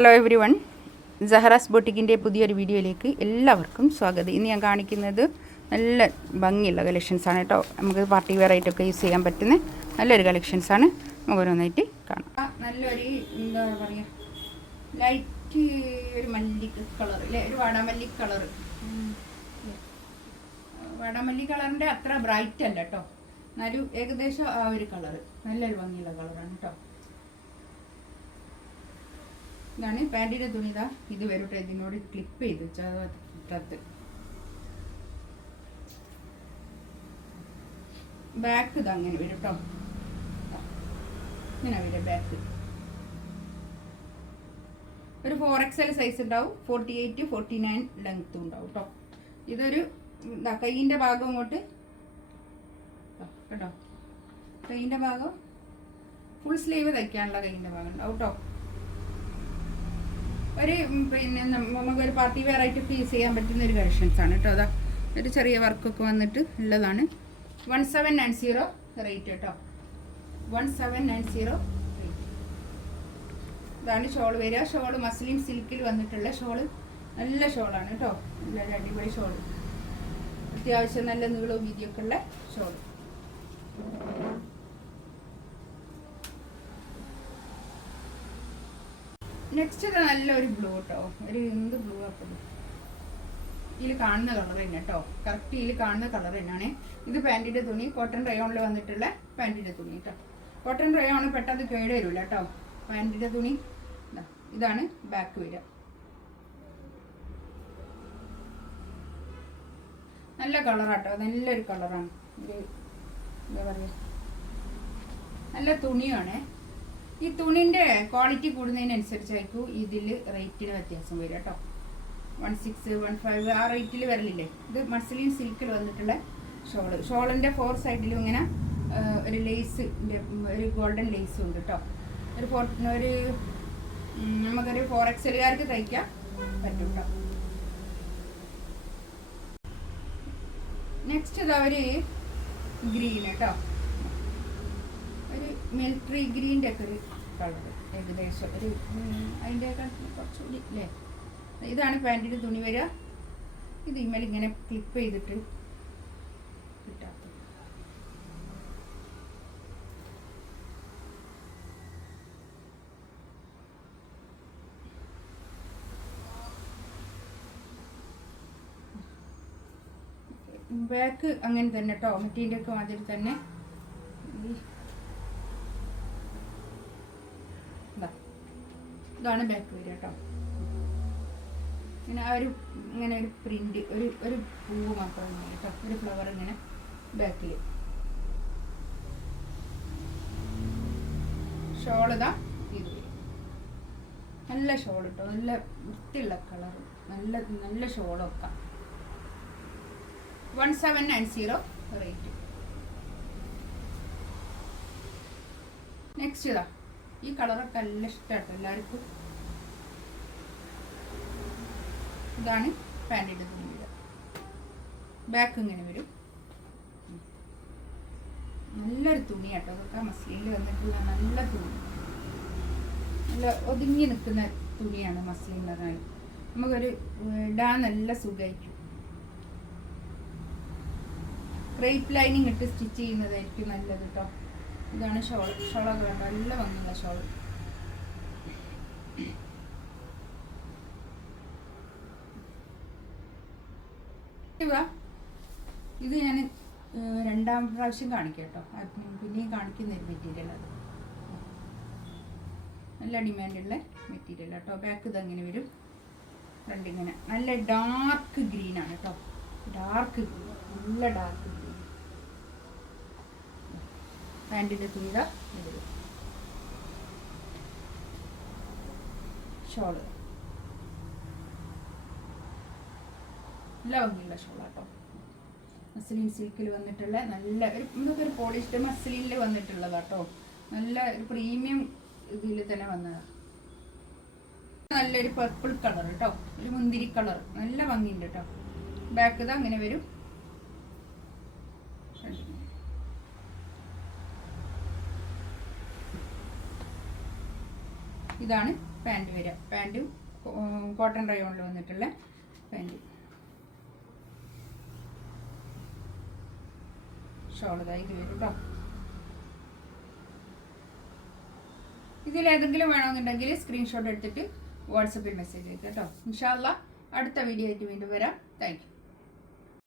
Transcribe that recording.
Hello every one, സഹറാസ് ബൊട്ടിക്കിൻ്റെ പുതിയൊരു വീഡിയോയിലേക്ക് എല്ലാവർക്കും സ്വാഗതം. ഇന്ന് ഞാൻ കാണിക്കുന്നത് നല്ല ഭംഗിയുള്ള കളക്ഷൻസാണ് കേട്ടോ. നമുക്ക് പാർട്ടി വെയർ ആയിട്ടൊക്കെ യൂസ് ചെയ്യാൻ പറ്റുന്ന നല്ലൊരു കളക്ഷൻസാണ്. നമുക്ക് ഓരോന്നായിട്ട് കാണാം. നല്ലൊരു എന്താ പറയുക, ലൈറ്റ് ഒരു മല്ലി കളർ അല്ലേ, ഒരു വാടാമല്ലി കളർ. വാടാമല്ലി കളറിൻ്റെ അത്ര ബ്രൈറ്റ് അല്ല കേട്ടോ, എന്നാലും ഏകദേശം ആ ഒരു കളറ് നല്ലൊരു ഭംഗിയുള്ള കളറാണ് കേട്ടോ. ഇതാണ് പാൻറ്റിൻ്റെ തുണി. ഇതാ ഇത് വരട്ടെ, ഇതിനോട് ക്ലിപ്പ് ചെയ്ത് വെച്ചത്. ബാക്ക് ഇത് അങ്ങനെ വരും കേട്ടോ, ഇങ്ങനെ വരും ബാക്ക്. ഒരു 4XL സൈസ് ഉണ്ടാവും, 48 49 ലെങ്ത്തും ഉണ്ടാവും കേട്ടോ. ഇതൊരു കൈയിൻ്റെ ഭാഗം ഇങ്ങോട്ട് കേട്ടോ, കൈയിൻ്റെ ഭാഗം ഫുൾ സ്ലീവ് തയ്ക്കാനുള്ള കൈയിൻ്റെ ഭാഗം ഉണ്ടാവും കേട്ടോ. ഒരു പിന്നെ നമുക്കൊരു പാർട്ടി വെയർ ആയിട്ടൊക്കെ യൂസ് ചെയ്യാൻ പറ്റുന്ന ഒരു കളക്ഷൻസാണ് കേട്ടോ. അതാ ഒരു ചെറിയ വർക്കൊക്കെ വന്നിട്ട് ഉള്ളതാണ്. 1790 റേറ്റ് കേട്ടോ, 1790 റേറ്റ്. ഇതാണ് ഷോൾ വരിക. ഷോള് മസ്ലിൻ സിൽക്കിൽ വന്നിട്ടുള്ള ഷോള്, നല്ല ഷോളാണ് കേട്ടോ, നല്ലൊരു അടിപൊളി ഷോള്. അത്യാവശ്യം നല്ല നീളവും വീതിയൊക്കെ ഉള്ള ഷോള്. നെക്സ്റ്റ് ഇത് നല്ലൊരു ബ്ലൂ കേട്ടോ, ഒരു എന്ത് ബ്ലൂ അപ്പം ഇതിൽ കാണുന്ന കളർ തന്നെ കേട്ടോ, കറക്റ്റ് ഇതിൽ കാണുന്ന കളർ തന്നെയാണ്. ഇത് പാൻറ്റിൻ്റെ തുണി, കോട്ടൺ റയോണിൽ വന്നിട്ടുള്ള പാൻറ്റിൻ്റെ തുണി കേട്ടോ. കോട്ടൺ റയോൺ പെട്ടെന്ന് കേട് വരില്ല കേട്ടോ. പാൻറ്റിൻ്റെ തുണി ഇതാണ് ബാക്ക് വരിക. നല്ല കളറാട്ടോ, നല്ലൊരു കളറാണ്. ഒരു എന്താ പറയുക, നല്ല തുണിയാണ്. ഈ തുണിൻ്റെ ക്വാളിറ്റി കൂടുന്നതിനനുസരിച്ചായിരിക്കും ഇതിൽ റേറ്റിന് വ്യത്യാസം വരും കേട്ടോ. 16 15 ആ റേറ്റിൽ വരലില്ലേ. ഇത് മസ്ലിൻ സിൽക്കിൽ വന്നിട്ടുള്ള ഷോള്. ഷോളിൻ്റെ 4 സൈഡിലും ഇങ്ങനെ ഒരു ലേസ്, ഒരു ഗോൾഡൻ ലേസും ഉണ്ട് കേട്ടോ. ഒരു നമുക്കൊരു 4XLകാർക്ക് തയ്ക്കാൻ പറ്റും കേട്ടോ. നെക്സ്റ്റ് ഇതാ ഒരു ഗ്രീൻ കേട്ടോ, ഒരു മിലിറ്ററി ഗ്രീൻ്റെ ഒക്കെ ഒരു കളർ, ഏകദേശം ഒരു അതിൻ്റെയൊക്കെ കുറച്ചുകൂടി അല്ലേ. ഇതാണ് പാൻറ്റിൻ്റെ തുണി വരിക. ഇത് ഇമ്മേൽ ഇങ്ങനെ ക്ലിപ്പ് ചെയ്തിട്ട് കിട്ടാത്ത ബാക്ക് അങ്ങനെ തന്നെ കേട്ടോ, മെറ്റീരിയൽ ഒക്കെ മാതിരി തന്നെ. ഇതാണ് ബാക്ക് വരിക കേട്ടോ. ഇങ്ങനെ ഇങ്ങനെ ഒരു പ്രിന്റ്, ഒരു പൂവ് മാത്രം കേട്ടോ, ഒരു ഫ്ലവർ ഇങ്ങനെ ബാക്കിൽ. ഷോൾ ഇതാ ഇത് നല്ല ഷോൾ കേട്ടോ, നല്ല വൃത്തിയുള്ള കളർ, നല്ല നല്ല ഷോളൊക്കെ. 1790 റേറ്റ്. നെക്സ്റ്റ് ഇതാ ഈ കളറൊക്കെ നല്ല ഇഷ്ടമാട്ടോ എല്ലാവർക്കും. ഇതാണ് പാൻറ്റിൻ്റെ തുണി. ബാക്ക് ഇങ്ങനെ വരും. നല്ലൊരു തുണിയാട്ടോ, അതൊക്കെ മസ്ലിനിൽ വന്നിട്ടുള്ള നല്ല തുണി, നല്ല ഒതുങ്ങി നിൽക്കുന്ന തുണിയാണ് മസ്ലിൻ പറഞ്ഞാൽ. നമുക്കൊരു ഇടാൻ നല്ല സുഖമായിരിക്കും. ക്രേപ്പ് ലൈനിങ് ഇട്ട് സ്റ്റിച്ച് ചെയ്യുന്നതായിരിക്കും നല്ലത് കേട്ടോ. ഇതാണ് ഷോൾ. ഷോളൊക്കെ വേണ്ട, നല്ല ഭംഗിയുള്ള ഷോൾ. ഇത് ഞാൻ രണ്ടാം പ്രാവശ്യം കാണിക്കാം കേട്ടോ, പിന്നെയും കാണിക്കുന്ന ഒരു മെറ്റീരിയൽ. അത് നല്ല ഡിമാൻഡുള്ള മെറ്റീരിയൽ കേട്ടോ. ബാക്ക് ഇതങ്ങനെ വരും, രണ്ടിങ്ങനെ നല്ല ഡാർക്ക് ഗ്രീനാണ് കേട്ടോ, ഡാർക്ക് ഗ്രീൻ, നല്ല ഡാർക്ക് ഗ്രീൻ. പാൻറ്റിൻ്റെ തുണി വരും. ഷോള് നല്ല ഭംഗിയുള്ള ഷോളാട്ടോ, മസ്ലിൻ സിൽക്കിൽ വന്നിട്ടുള്ള നല്ല ഒരു പോളിസ്റ്റർ മസ്ലിനിൽ വന്നിട്ടുള്ളതാട്ടോ. നല്ല ഒരു പ്രീമിയം ഇതിൽ തന്നെ വന്നതാണ്. നല്ലൊരു പർപ്പിൾ കളർ കേട്ടോ, ഒരു മുന്തിരി കളർ, നല്ല ഭംഗിയുണ്ട് കേട്ടോ. ബാക്ക് ഇത് അങ്ങനെ വരും. ഇതാണ് പാൻറ് വരിക. പാൻറ്റും കോട്ടൺ റയോണിൽ വന്നിട്ടുള്ള പാൻറ്. ഷോൾ ഇതാ ഇത് വരും കേട്ടോ. ഇതിലേതെങ്കിലും വേണമെന്നുണ്ടെങ്കിൽ സ്ക്രീൻഷോട്ട് എടുത്തിട്ട് വാട്സപ്പിൽ മെസ്സേജ് ചെയ്ത് കേട്ടോ. ഇൻഷാ അല്ലാഹ് അടുത്ത വീഡിയോ ആയിട്ട് വീണ്ടും വരാം. Thank you.